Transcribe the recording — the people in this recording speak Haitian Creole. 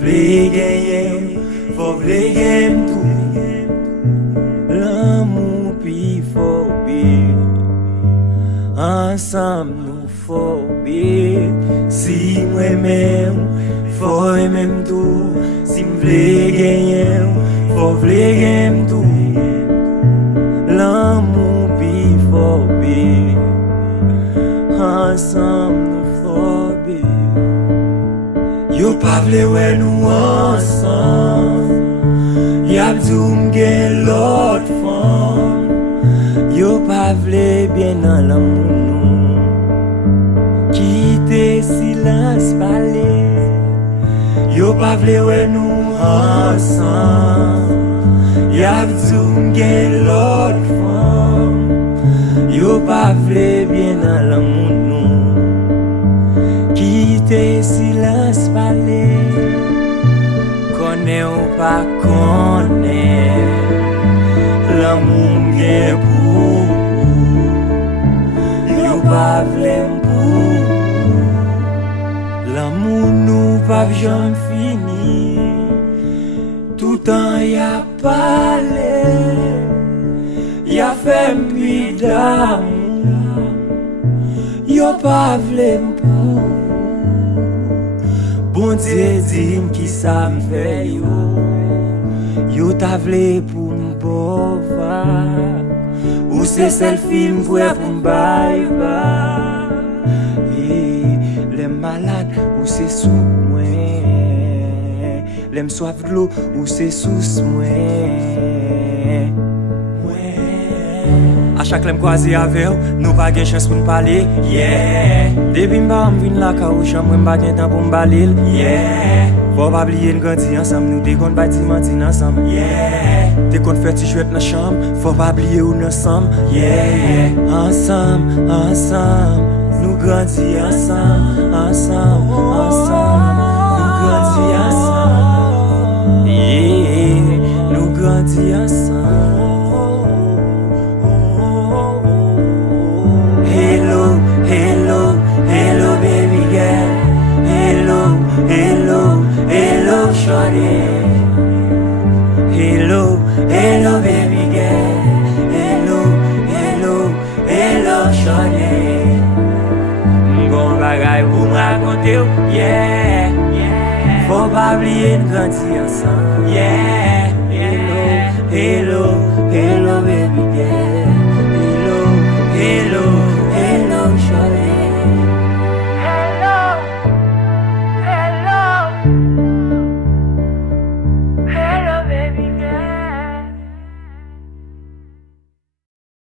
vle genyen, faut vle gen tout. L'amour pi fobi, ensemble nous fobi. Si moi même, faut même tout. Si m'vle genyen, faut vle gen tout. L'amour pi fobi, ensemble nous fobi. Yo pa vle wè nou ensemble, yap dou m'gen l'autre femme. Yo pa vle bien nan l'amour nou, kite silence pale. Yo pa vle wè nou ensemble, yap dou m'gen l'autre femme. Yo pa vle bien nan l'amour nou, kite silence pale. Connais ou pas connais, l'amour m'gen pour. Yo pa vle m'pou, l'amour nou pa jamais fini. Tout temps y'a parlé, y'a fait m'pi d'amour. Yo pa vle m'pou, bon Dieu dit qui ça m'fait yo. Yo ta vle pou m'bova, ou c'est celle film pour m'bay ba. Les malades ou c'est sous moi, les soif de l'eau ou c'est sous moi. A chaque lem croisé avec nous pas gen chance pour nous parler. Yeah. Depuis m'ba m'vin la ka ou chambre m'ba gen temps pour m'balil. Yeah. Faut pas oublier nous grandi ensemble, nous te kon bâti mentin ensemble. Yeah. Te kon fait ti chouette dans chambre, faut pas oublier ou nous ensemble. Yeah. Ensemble, ensemble, nous grandi ensemble, ensemble, ensemble, nous grandi ensemble. Yeah. Nous grandi ensemble. Hello, hello baby girl. Hello, hello, hello shawty. M'gon bagay pou m'raconter, yeah, yeah. Faut pas oublier de grandir ensemble, yeah, yeah. Hello, hello, hello baby girl.